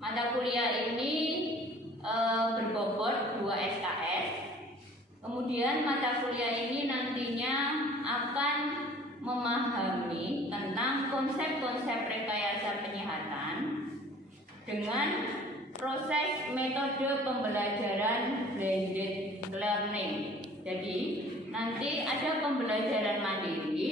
Mata kuliah ini berbobot 2 SKS. Kemudian mata kuliah ini nantinya akan memahami tentang konsep-konsep rekayasa penyehatan dengan proses metode pembelajaran blended learning. Jadi nanti ada pembelajaran mandiri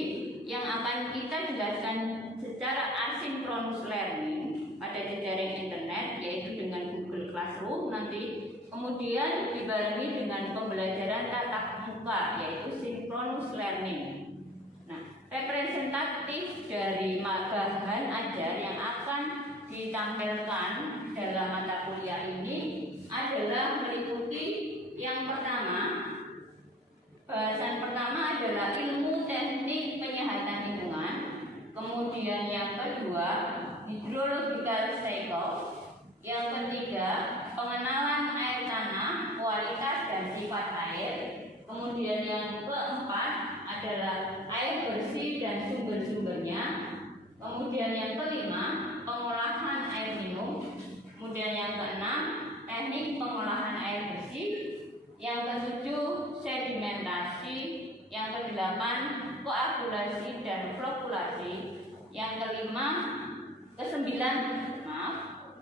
yang akan kita jelaskan secara asinkronus learning pada jejaring internet, yaitu dengan Google Classroom nanti. Kemudian dibarengi dengan pembelajaran tatap muka, yaitu synchronous learning. Nah, representatif dari bahan ajar yang akan ditampilkan dalam mata kuliah ini adalah meliputi yang pertama, bahasan pertama adalah ilmu teknik penyehatan lingkungan. Kemudian yang kedua, hydrological cycle. Yang ketiga, pengenalan air tanah, kualitas dan sifat air. Kemudian yang keempat adalah air bersih dan sumber-sumbernya. Kemudian yang kelima, pengolahan air minum. Kemudian yang keenam, teknik pengolahan air bersih. Yang ketujuh, sedimentasi. Yang kedelapan, koagulasi dan flokulasi. Yang kesembilan,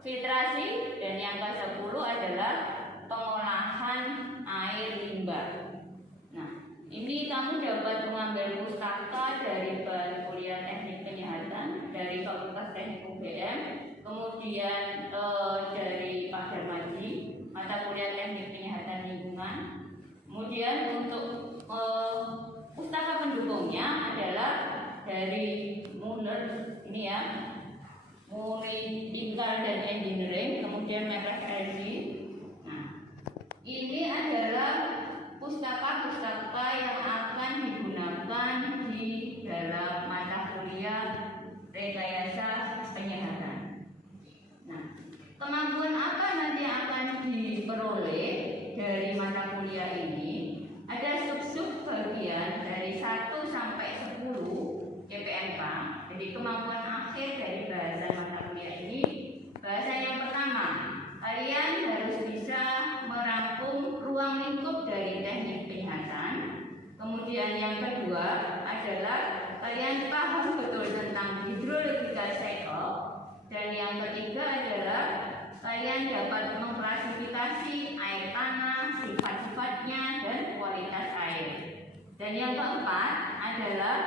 filtrasi. Dan yang ke-10 adalah pengolahan air limbah. Nah, ini kamu dapat mengambil pustaka dari bahan kuliah teknik penyehatan dari Fakultas Teknik UGM, kemudian dari Pak Darmaji mata kuliah teknik penyehatan lingkungan. Kemudian untuk pustaka pendukungnya adalah dari Muller, ini ya, Mechanical dan Engineering, kemudian Meteorologi. Nah, ini adalah pustaka-pustaka yang akan digunakan di dalam mata kuliah rekayasa penyehatan. Nah, kemampuan apa nanti akan diperoleh dari mata kuliah ini? Ada sub-sub bagian dari 1 sampai 10 KPMK. Jadi kemampuan akhir dari bahasan mata kuliah ini, bahasan yang pertama, kalian harus bisa merangkum ruang lingkup dari teknik penyehatan. Kemudian yang kedua adalah kalian paham betul tentang hydrological cycle. Dan yang ketiga adalah kalian dapat mengklasifikasi air tanah, sifat-sifatnya dan kualitas air. Dan yang keempat adalah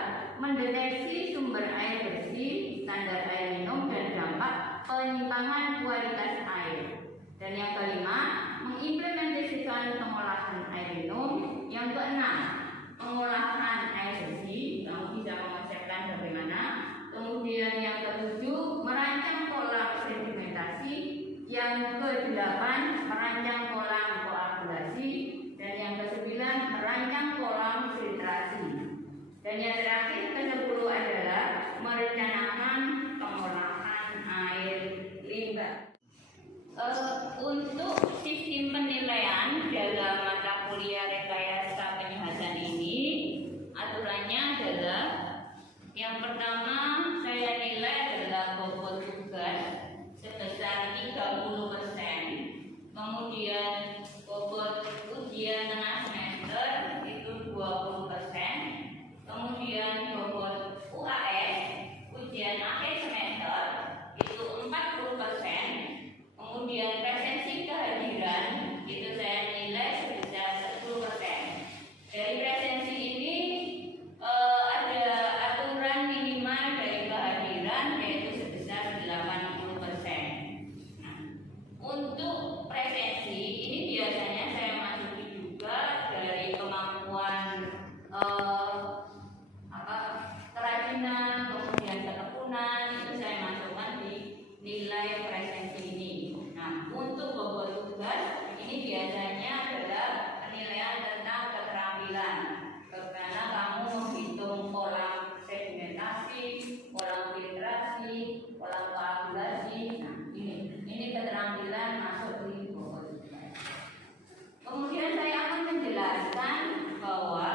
mendeteksi sumber air bersih, standar air minum, dan dampak penyimpangan kualitas air. Dan yang kelima, mengimplementasikan pengolahan air minum. Yang keenam, pengolahan air bersih, kamu bisa mengonsepkan bagaimana. Kemudian yang ketujuh, merancang kolam sedimentasi. Yang kedelapan, merancang kolam koagulasi. Dan yang kesembilan, merancang kolam filtrasi. Dan yang terakhir ke-10 adalah merencanakan pengolahan air limbah. Untuk sistem penilaian dalam mata kuliah rekayasa penyehatan ini, aturannya adalah yang pertama, saya nilai adalah bobot tugas sebesar 30%. Kemudian bobot ujian tengah semester itu 20%. Kemudian bobot UAS ujian akhir semester itu 40%. Kemudian presensi kehadiran itu saya nilai sebesar 10%. Dari presensi ini ada aturan minimal dari kehadiran yaitu sebesar 80%. Nah, untuk presensi ini biasanya saya masuki juga dari kemampuan kerajinan, kemudian ketekunan, itu saya masukkan di nilai presensi ini. Nah, untuk bobot tugas ini biasanya adalah penilaian tentang keterampilan, karena kamu menghitung kolam sedimentasi, kolam filtrasi, kolam koagulasi. Nah, ini keterampilan masuk di bobot tugas. Kemudian saya akan menjelaskan bahwa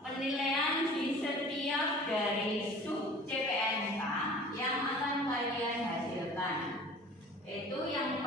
penilaian di setiap dari sub CPNK yang akan kalian hasilkan, yaitu yang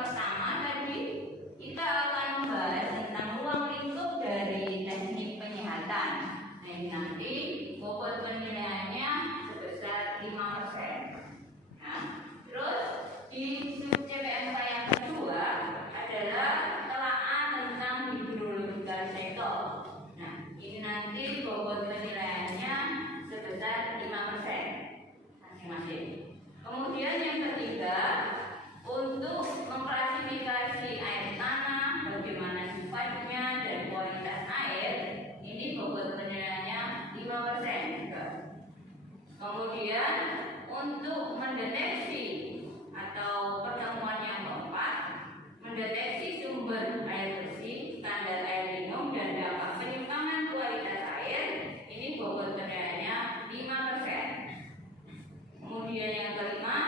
Kemudian untuk mendeteksi atau pertemuan yang keempat, mendeteksi sumber air bersih, standar air minum, dan dampak penyimpangan kualitas air. Ini bobot penilaiannya 5%. Kemudian yang kelima,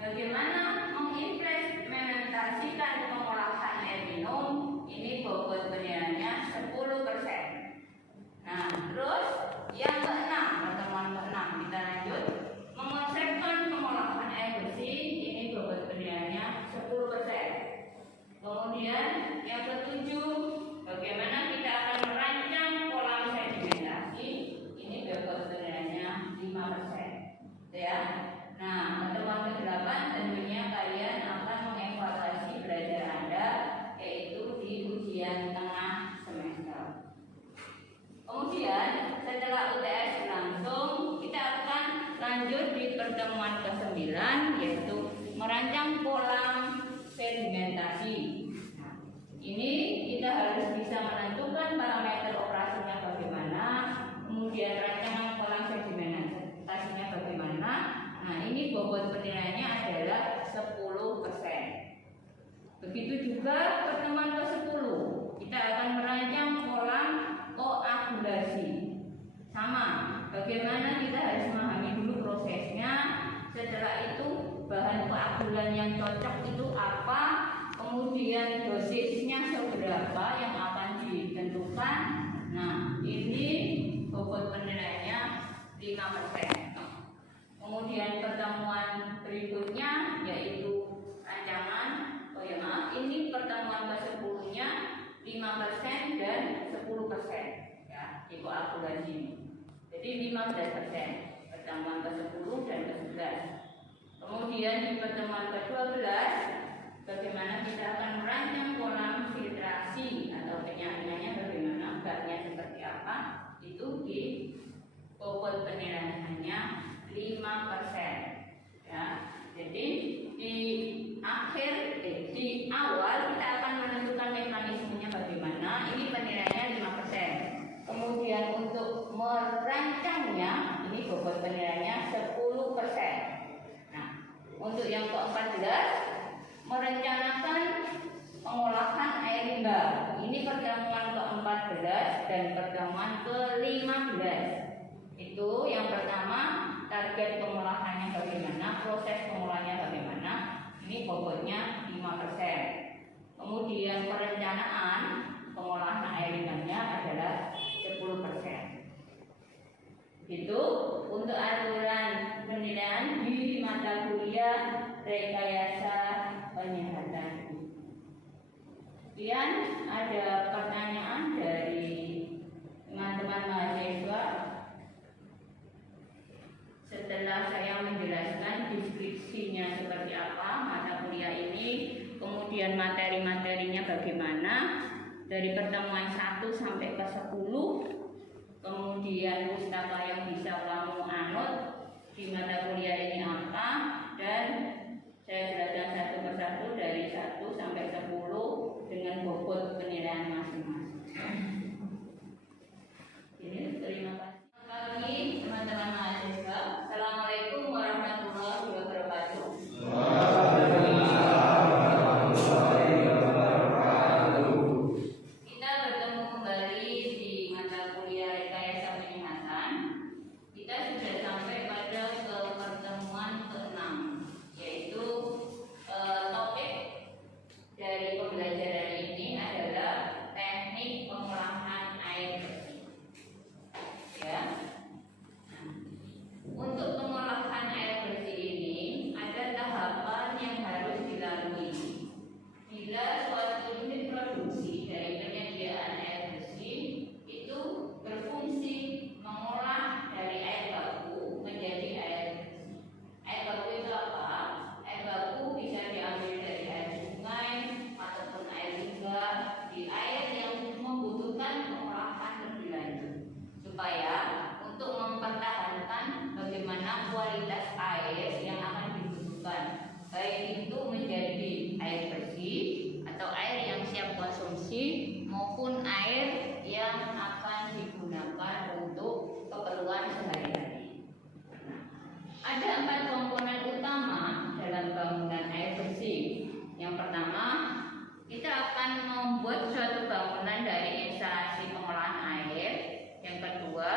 bagaimana mengimplementasikan pengolahan air minum. Ini bobot penilaiannya 10%. Nah, terus yang keenam, pertemuan keenam, kita lanjut. Mengonsepkan pengolahan air bersih. Ini bobot penilaiannya 10%. Kemudian yang ketujuh, bagaimana kita akan merancang kolam sedimentasi. Ini bobot penilaiannya 5%. Ya. Nah, pertemuan ke-8 tentunya kalian akan mengevaluasi belajar Anda, yaitu di ujian tengah semester. Kemudian setelah UTS langsung, kita akan lanjut di pertemuan ke-9, yaitu merancang kolam sedimentasi. Nah, ini kita harus bisa menentukan parameter operasinya bagaimana, kemudian rancangan kolam sedimentasinya bagaimana. Nah, ini bobot penilaiannya adalah 10%. Begitu juga pertemuan ke-10, kita akan merancang kolam koagulasi. Sama, bagaimana kita harus memahami dulu prosesnya. Setelah itu bahan koagulan yang cocok itu apa, kemudian dosisnya seberapa yang akan ditentukan. Nah, ini bobot penilaiannya 5%. Kemudian pertemuan berikutnya yaitu rancangan. Ini pertemuan ke-10-nya 5% dan 10%, ya, di koagulasi ini. Jadi 15% pertemuan ke-10 dan ke-11. Kemudian di pertemuan ke-12, bagaimana kita akan merancang kolam filtrasi atau penyaringannya bagaimana, baknya seperti apa. Itu di bobot penilaiannya 5%. Ya. Jadi di awal kita akan menentukan mekanismenya bagaimana. Ini penilaiannya 5%. Kemudian untuk merancangnya, ini bobot penilaiannya 10%. Nah, untuk yang ke-14, merencanakan pengolahan air limbah. Ini pertemuan ke-14 dan pertemuan ke-15. Itu yang pertama, target pengolahannya bagaimana, proses pengolahannya bagaimana. Ini bobotnya 5%. Kemudian perencanaan pengolahan air limbahnya adalah 10%. Itu untuk aturan penilaian di mata kuliah rekayasa penyehatan. Kemudian ada pertanyaan dari teman-teman mahasiswa. Setelah saya menjelaskan deskripsinya seperti apa mata kuliah ini, kemudian materi-materinya bagaimana, dari pertemuan 1 sampai ke 10, kemudian pustaka yang bisa kamu anut di mata kuliah ini apa, dan saya jelaskan satu persatu dari 1 sampai 10 dengan bobot penilaian masing-masing. Ini terima kasih sekali teman-teman mahasiswa. Assalamualaikum warahmatullahi wabarakatuh. Kita bertemu kembali di mata kuliah rekayasa penyehatan. Kita sudah sampai pada ke pertemuan ke-6, yaitu topik dari pembelajaran ini adalah teknik pengolahan air bersih. Ya. Untuk pengolahan air bersih ini ada tahapan yang harus dilalui. Bila suatu unit produksi dari penyediaan air bersih itu berfungsi mengolah dari air baku menjadi air bersih. Air baku itu apa? Air baku bisa diambil dari air sungai ataupun air limbah, di air yang membutuhkan pengolahan lebih lanjut, supaya untuk mempertahankan bagaimana kualitas air yang akan dibutuhkan, baik itu menjadi air bersih atau air yang siap konsumsi maupun air yang akan digunakan untuk keperluan sehari-hari. Ada 4 komponen utama dalam bangunan air bersih. Yang pertama, kita akan membuat suatu bangunan dari instalasi pengolahan air. Yang kedua,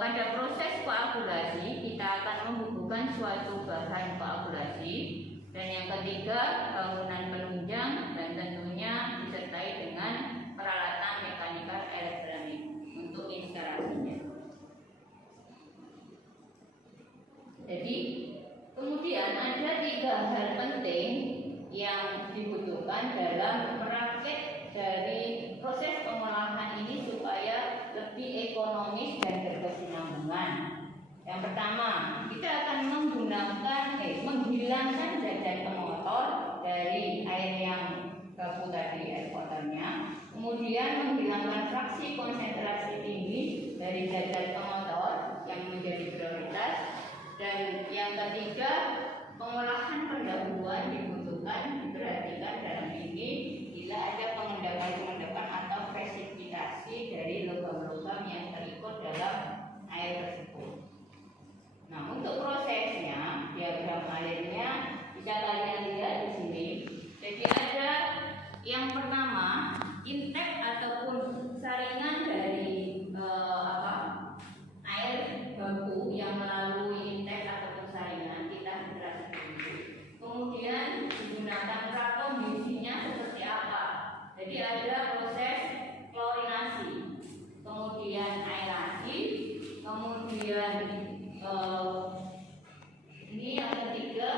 pada proses koagulasi kita akan menghubungkan suatu bahan koagulasi. Dan yang ketiga, bangunan penunjang dan tentunya disertai dengan peralatan mekanikal elektronik untuk instalasinya. Jadi kemudian ada 3 hal penting yang dibutuhkan dalam merakit dari proses pengolahan ini supaya lebih ekonomis dan berkesinambungan. Yang pertama, kita akan menghilangkan zat pengotor dari air yang baku tadi, air kotornya. Kemudian menghilangkan fraksi konsentrasi tinggi dari zat pengotor yang menjadi prioritas. Dan yang ketiga, pengolahan pendahuluan diperhatikan dalam ini bila ada pengendapan atau presipitasasi dari lubang-lubang yang terikut dalam air tersebut. Nah, untuk prosesnya, diagram airnya bisa kalian lihat di sini. Jadi ada yang pertama, intake ataupun saringan dari air baku yang melalui intake ataupun saringan kita filtrasi dulu. Kemudian digunakan prakondisinya seperti apa. Jadi ada proses klorinasi, kemudian aerasi, kemudian ini yang ketiga,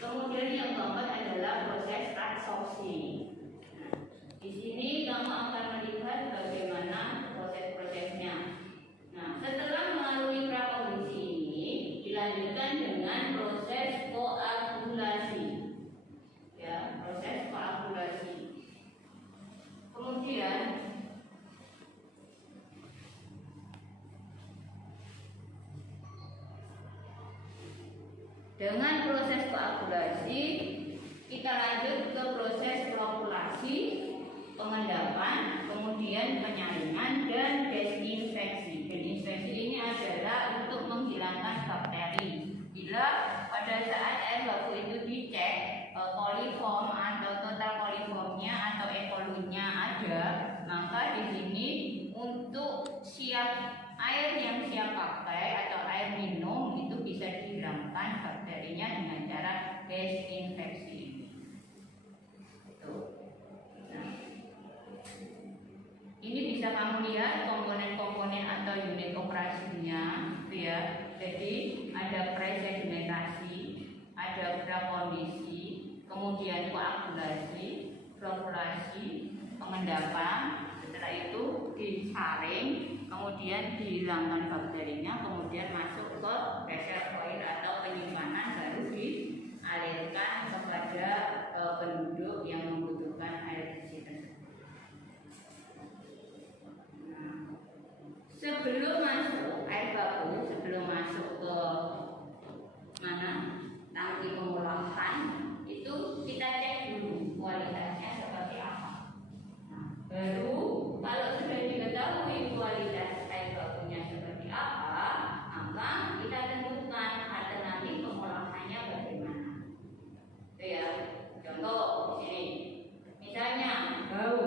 kemudian yang keempat adalah proses adsorpsi. Di sini kamu akan melihat bagaimana proses-prosesnya. Nah, setelah melalui prakondisi ini dilanjutkan dengan proses koagulasi. Ya, proses koagulasi. Kemudian dengan proses koagulasi kita lanjut ke proses flokulasi, pengendapan, kemudian penyaringan dan desinfeksi. Desinfeksi ini adalah untuk menghilangkan bakteri. Bila pada saat air baku itu dicek koliform atau total koliformnya atau E. coli-nya ada, maka di sini untuk air yang siap pakai atau air minum itu bisa dihilangkan bakterinya dengan cara desinfeksi. Ini bisa kamu lihat komponen-komponen atau unit operasinya, ya. Jadi ada presedimentasi, ada prakondisi, kemudian koagulasi, flokulasi, pengendapan. Setelah itu disaring, kemudian dihilangkan bakterinya, kemudian masuk ke reservoir atau penyimpanan, baru dialirkan kepada penduduk yang membutuhkan air bersih tersebut. Sebelum masuk air baku, sebelum masuk ke tangki pengolahan, itu kita cek dulu kualitasnya seperti apa. Nah, baru kalau sudah diketahui kualitas air bakunya seperti apa, maka kita tentukan alternatif pengolahannya bagaimana. Itu ya. Contoh di sini, misalnya bau.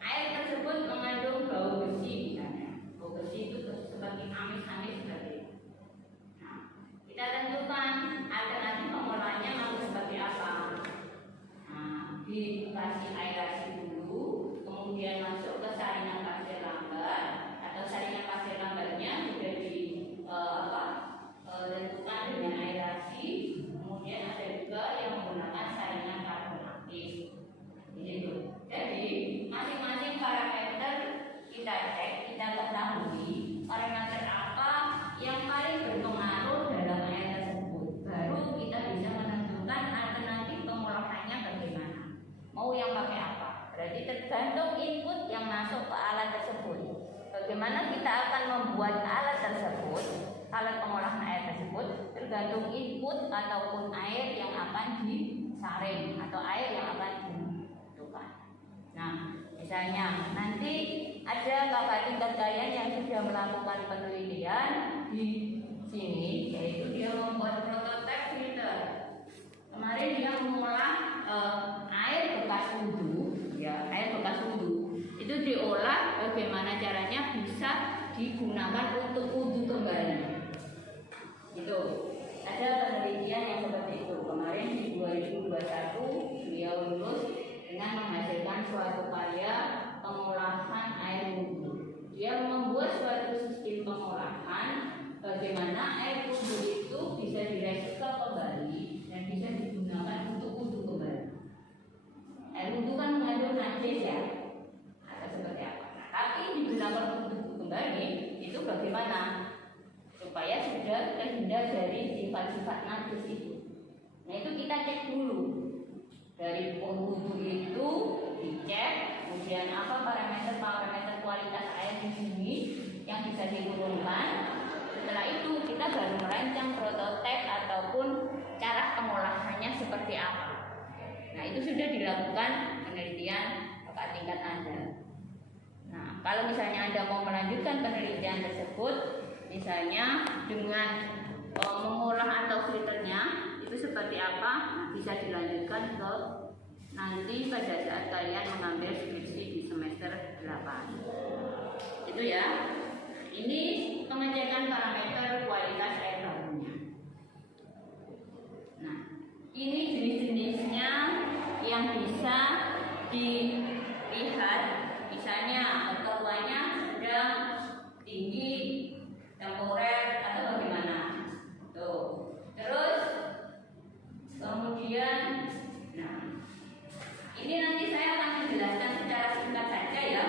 Air tersebut mengandung bau besi misalnya. Bau besi itu seperti amis-amis seperti itu. Nah, kita tentukan alternatif pengolahannya mau seperti apa. Nah, dikasih aerasi dulu, kemudian masuk ke saringan pasir lambat atau saringan pasir lambatnya sudah tentukan dengan aerasi. Kemudian ada juga yang menggunakan saringan karbon aktif. Jadi masing-masing parameter kita cek, kita ketahui parameter apa yang paling berpengaruh dalam air tersebut. Baru kita bisa menentukan alternatif pengolahannya bagaimana. Mau yang pakai apa? Berarti tergantung input yang masuk ke alat tersebut. Bagaimana kita akan membuat alat tersebut, alat pengolahan air tersebut, tergantung input ataupun air yang akan disaring atau air yang akan dibutuhkan. Nah, misalnya nanti ada kakak tingkat kalian yang sudah melakukan penelitian di digunakan untuk wudhu kembali. Itu ada penelitian yang seperti itu. Kemarin di 2021 beliau lulus dengan menghasilkan suatu karya pengolahan air wudhu. Dia membuat suatu sistem pengolahan bagaimana air wudhu itu bisa direcycle kembali dan bisa digunakan untuk wudhu kembali. Air wudhu kan mengandung najis ya, atau seperti apa. Nah, tapi digunakan untuk wudhu kembali itu bagaimana? Supaya sudah terhindar dari sifat-sifat najis itu. Nah itu kita cek dulu. Dari wudhu itu dicek, kemudian apa parameter kualitas air di sini yang bisa diturunkan. Setelah itu kita baru merancang prototipe ataupun cara pengolahannya seperti apa. Nah itu sudah dilakukan penelitian kakak tingkat Anda. Nah kalau misalnya Anda mau melanjutkan penelitian tersebut, misalnya dengan mengolah atau filternya itu seperti apa, bisa dilanjutkan ke nanti pada saat kalian mengambil skripsi di semester 8. Itu ya. Ini pengecekan parameter kualitas air bakunya. Nah, ini jenis-jenisnya yang bisa dilihat, misalnya ketuanya sedang, tinggi, temporer atau bagaimana. Tuh. Terus kemudian ini nanti saya akan menjelaskan secara singkat saja ya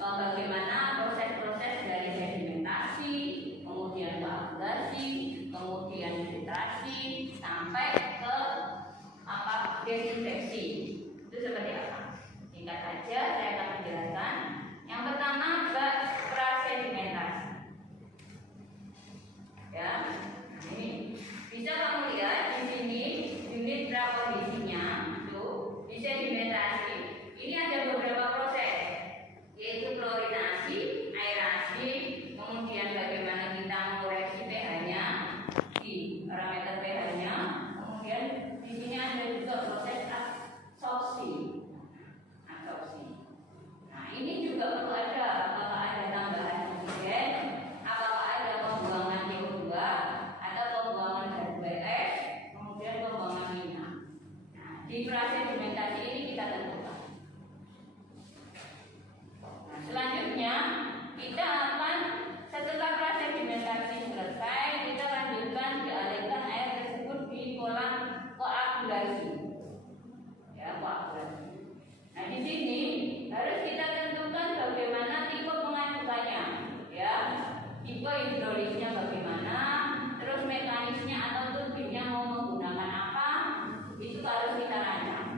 bagaimana proses-proses dari sedimentasi, kemudian koagulasi, kemudian filtrasi sampai ke desinfeksi. Itu seperti apa? Singkat saja saya akan menjelaskan. Yang pertama prasedimentasi. Ya, ini bisa kamu lihat di sini unit prakondisinya itu disedimentasi. Ini ada beberapa proses, yaitu klorinasi, aerasi, kemudian bagaimana kita mengoreksi pH-nya di parameter pH-nya, kemudian di sini ada juga proses absorpsi. Nah, ini juga perlu ada, apakah ada tambahan oksigen, apakah ada pembuangan CO2 atau pembuangan H2S, kemudian pembuangan minyak. Nah, di prasedimentasi ini kita tentukan. Nah, selanjutnya kita akan setelah prasedimentasi selesai, kita lanjutkan dialirkan air tersebut di kolam koagulasi. Ya, koagulasi. Nah, di sini harus kita tentukan bagaimana tipe pengadukannya, ya, tipe hidrolisnya bagaimana, terus mekanisnya atau turbinnya mau menggunakan apa, itu harus kita rancang.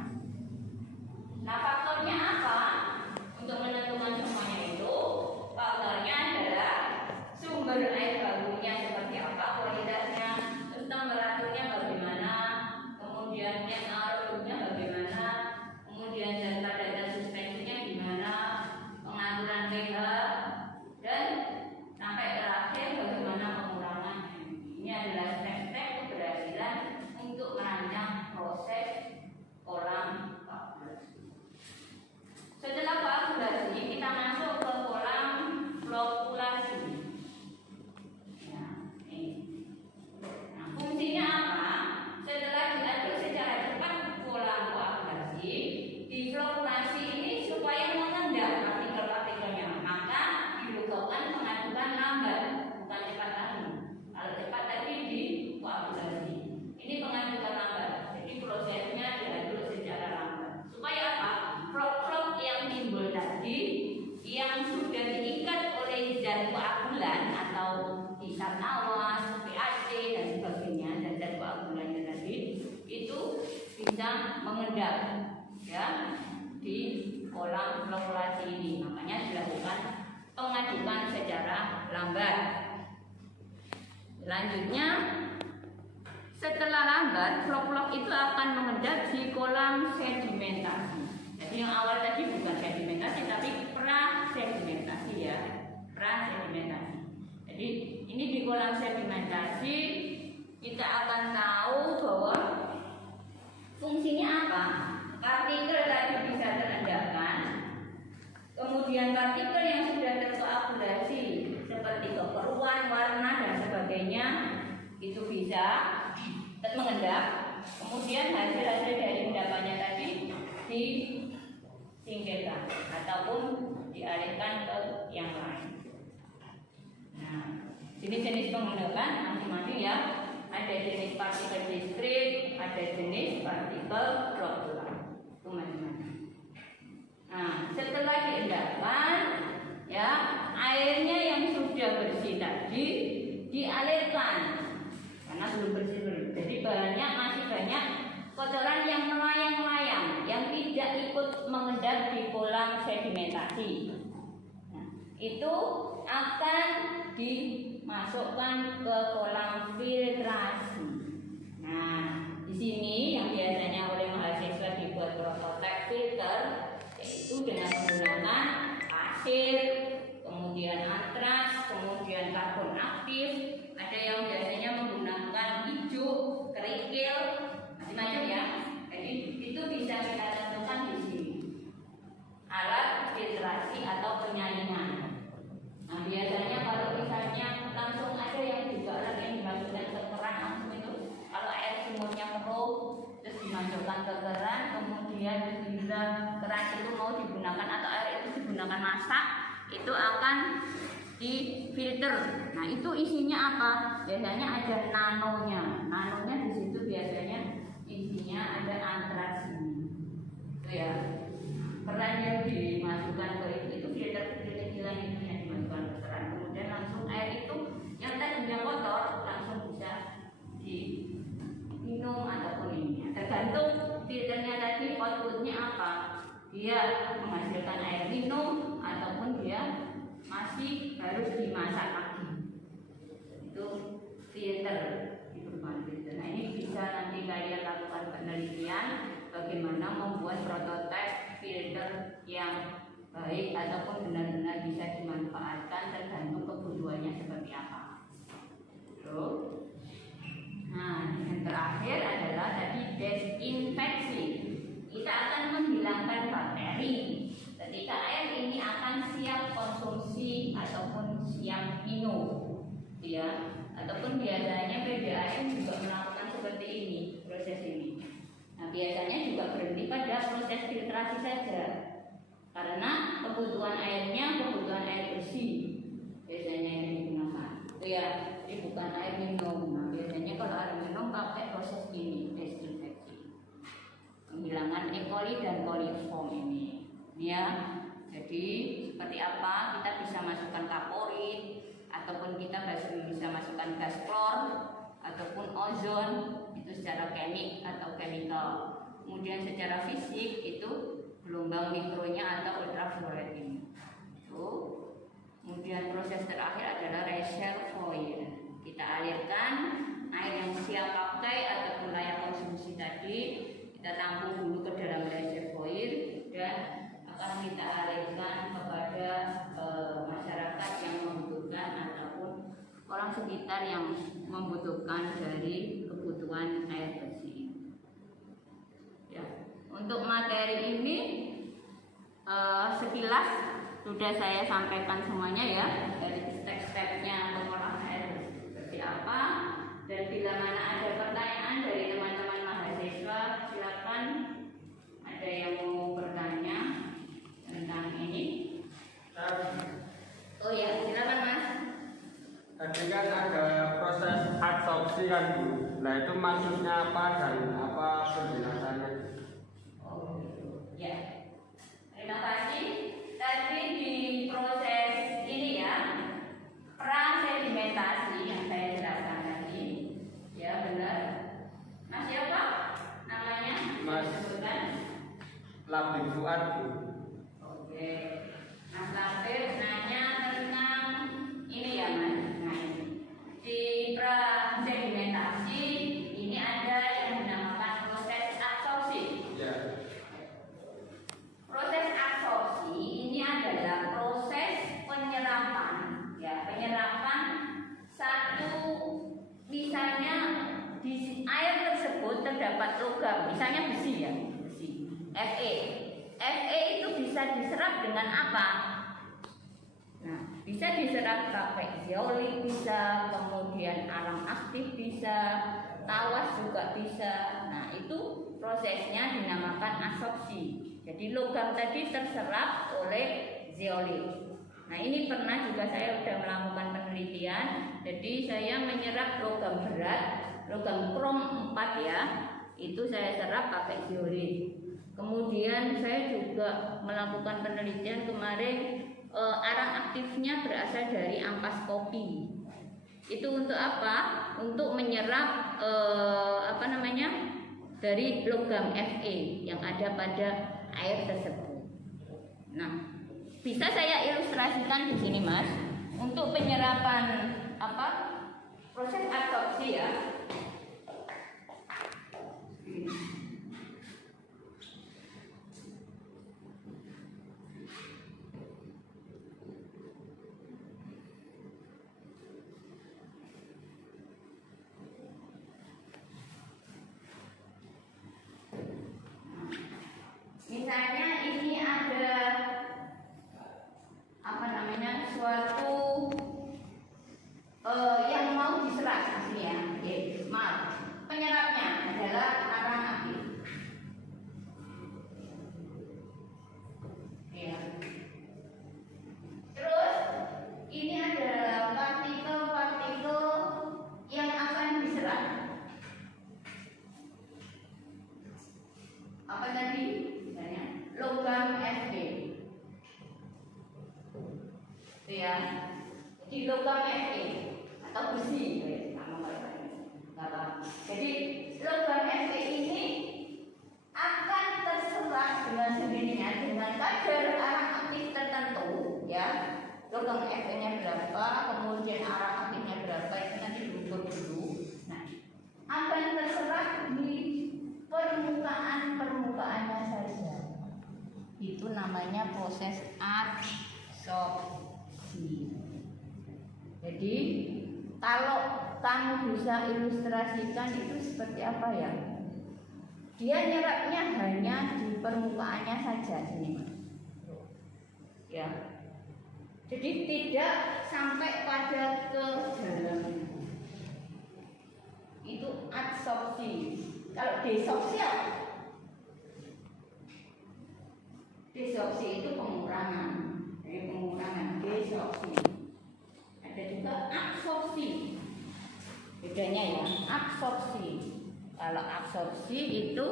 Nah, faktornya apa untuk menentukan semuanya itu? Faktornya adalah sumber air bakunya seperti apa kualitasnya, terus temperaturnya bagaimana, kemudian pH-nya bagaimana, kemudian data suspensinya gimana, pengaturan pH, dan sampai terakhir bagaimana pengurangan MB. Ini adalah step-step keberhasilan untuk merancang proses kolam koagulasi. Setelah koagulasi kita masuk ke kolam flokulasi. Ya, ini. Nah, fungsinya apa? Setelah diaduk secara cepat kolam koagulasi, diflokulasi ini supaya mengendap partikel-partikelnya, maka dibutuhkan pengadukan lambat, bukan cepat lagi. Kalau cepat tadi di koagulasi, ini pengadukan lambat. Jadi prosesnya diaduk secara lambat. Supaya apa? Flok-flok yang timbul tadi, yang sudah diikat oleh zat koagulan atau hisap nawas, PAC dan sebagainya, dan zat koagulannya tadi itu bisa mengendap, ya, di kolam flokulasi ini. Makanya dilakukan pengadukan secara lambat. Selanjutnya, setelah lambat, flok-flok itu akan mengendap di kolam sedimentasi. Jadi yang awal tadi bukan sedimentasi tapi prasedimentasi, ya, prasedimentasi. Jadi ini di kolam sedimentasi kita akan tahu bahwa fungsinya apa. Partikel tadi bisa terendapkan, kemudian partikel yang sudah terkoagulasi seperti bisa mengendap, kemudian hasil-hasil dari endapannya tadi disingkirkan ataupun dialihkan ke yang lain. Nah, jenis-jenis pengendapan masing-masing ya, ada jenis partikel diskrit, ada jenis partikel droplet, itu macam-macam. Nah, setelah diendapan, ya airnya yang sudah bersih tadi dialirkan karena belum bersih belum. Jadi masih banyak kotoran yang melayang-layang yang tidak ikut mengendap di kolam sedimentasi. Nah, itu akan dimasukkan ke kolam filtrasi. Nah, di sini yang biasanya oleh mahasiswa dibuat prototipe filter, yaitu dengan menggunakan pasir, kemudian antraks, kemudian karbon aktif, ada yang biasanya menggunakan hijau, kerikil, macam-macam ya. Jadi itu bisa kita tentukan di sini. Alat filtrasi atau penyaringan. Nah, biasanya kalau misalnya langsung ada yang juga alat yang dimasukkan ke keran langsung itu, kalau air sumurnya penuh terus dimasukkan ke keran, kemudian bila keran itu mau digunakan atau air itu digunakan masak, itu akan difilter. Nah, itu isinya apa? Biasanya ada nanonya. Nanonya di situ biasanya isinya ada antraks ini. Itu ya. Keran yang dimasukkan ke itu filter kecil-kecilan itu yang dimasukkan ke keran. Kemudian langsung air itu yang tadinya kotor langsung bisa diminum ataupun ini. Tergantung filternya tadi outputnya apa. Dia menghasilkan air minum ataupun dia masih harus dimasak lagi. Itu filter, perubahan filter. Nah, ini bisa nanti kalian lakukan penelitian bagaimana membuat prototipe filter yang baik ataupun benar-benar bisa dimanfaatkan tergantung kebutuhannya seperti apa. Nah, yang terakhir adalah tadi desinfeksi. Kita akan menghilangkan bakteri ketika air ini akan siap konsumsi ataupun siap minum, ya. Ataupun biasanya PDAM juga melakukan seperti ini, proses ini. Nah, biasanya juga berhenti pada proses filtrasi saja, karena kebutuhan airnya kebutuhan air bersih biasanya yang digunakan. Itu ya, jadi bukan air minum. Nah, biasanya kalau air minum pakai proses ini, desinfeksi, penghilangan E. coli dan coliform ini. Ya, jadi seperti apa? Kita bisa masukkan kaporit, ataupun kita bisa masukkan gas klor, ataupun ozon, itu secara chemik atau chemical. Kemudian secara fisik itu gelombang mikronya atau ultraviolet ini. Kemudian proses terakhir adalah reservoir. Kita alirkan air yang siap pakai ataupun layak konsumsi tadi, kita tampung dulu ke dalam reservoir dan akan kita alirkan kepada masyarakat yang membutuhkan ataupun orang sekitar yang membutuhkan dari kebutuhan air bersih. Ya, untuk materi ini sekilas sudah saya sampaikan semuanya ya, dari step-stepnya pengolahan air bersih seperti apa. Dan bila mana ada pertanyaan dari teman-teman mahasiswa, silakan. Ada yang mau bertanya tentang ini? Oh ya, silakan Mas. Tadi kan ada proses adsorpsi kan Bu. Nah, itu maksudnya apa dan apa penjelasannya? Oh ya, terima kasih. Tadi di proses ini ya, prasedimentasi yang saya jelaskan tadi, ya benar. Mas siapa namanya? Mas Labib Fuad Bu. Oke, Mas Labib nanya tentang ini ya Mas. Nah, di prasedimentasi ini ada yang dinamakan proses absorpsi. Ya. Proses absorpsi ini adalah proses penyerapan, ya, penyerapan satu, misalnya di air tersebut terdapat logam, misalnya besi ya, besi, Fe. Fe itu bisa diserap dengan apa? Nah, bisa Bisa diserap pakai zeolit bisa, kemudian arang aktif bisa, tawas juga bisa. Nah, itu prosesnya dinamakan adsorpsi. Jadi logam tadi terserap oleh zeolit. Nah, ini pernah juga saya sudah melakukan penelitian. Jadi saya menyerap logam berat, logam krom 4 ya, itu saya serap pakai zeolit. Kemudian saya juga melakukan penelitian kemarin, arang aktifnya berasal dari ampas kopi. Itu untuk apa? Untuk menyerap dari logam Fe yang ada pada air tersebut. Nah, bisa saya ilustrasikan di sini, Mas, untuk penyerapan proses adsorpsi ya. Misalnya ini ada suatu yang mau diserap hasilnya. Maaf, penyerapnya adalah arang aktif. Ya. Terus ini adalah partikel-partikel yang akan diserap. Apa tadi? Misalnya logam Fe. Itu ya. Jadi logam Fe atau besi, jadi logam Fe ini akan terserap dengan sendirinya dengan kadar arang aktif tertentu, ya. Logam Fe-nya berapa, kemudian arang aktifnya berapa, itu nanti diukur dulu. Nah, akan terserap di permukaannya saja. Itu namanya proses adsorpsi. Jadi kalau kamu bisa ilustrasikan itu seperti apa ya? Dia nyerapnya hanya di permukaannya saja ini, ya. Jadi tidak sampai pada ke dalam. Itu adsorpsi. Kalau desorpsi apa? Desorpsi itu pengurangan. Jadi pengurangan, desorpsi. Ada juga absorpsi. Bedanya ya, absorpsi. Kalau absorpsi itu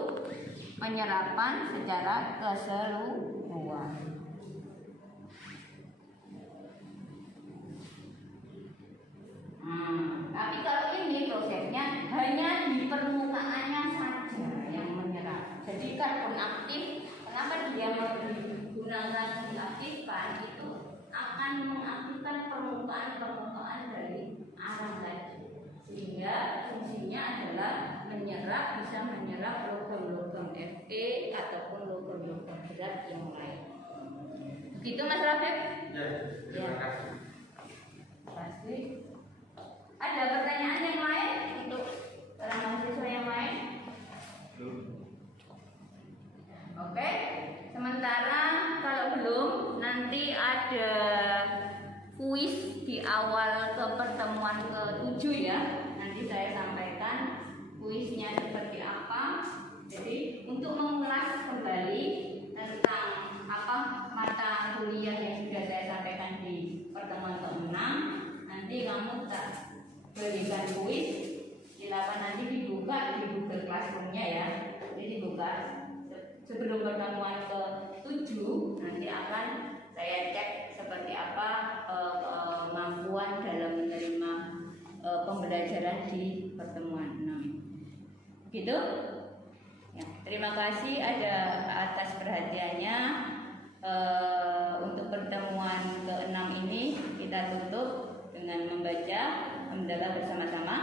penyerapan secara keseluruhan. Tapi kalau ini prosesnya hanya di permukaannya saja yang menyerap. Jadi karbon aktif, kenapa dia mau digunakan diaktifkan, itu akan mengaktifkan permukaan dari arang tadi, sehingga fungsinya adalah bisa menyerap logam-logam Fe ataupun logam-logam berat yang lain. Begitu Mas Rafif? Ya, terima kasih. Pasti. Ada pertanyaan yang lain untuk para mahasiswa yang lain? Oke. Sementara kalau belum, nanti ada kuis di awal ke pertemuan ke-7 ya. Nanti saya sampaikan kuisnya seperti apa. Jadi untuk mengulas kembali tentang mata kuliah yang sudah saya sampaikan di pertemuan ke-6, nanti kamu tak berikan kuis. Silakan nanti dibuka di Google Classroom-nya ya. Jadi dibuka sebelum pertemuan ke-7 nanti akan saya cek seperti apa kemampuan dalam menerima pembelajaran di pertemuan 6. Gitu? Ya, terima kasih atas perhatiannya. Untuk pertemuan ke-6 ini kita tutup dengan membaca hamdalah bersama-sama.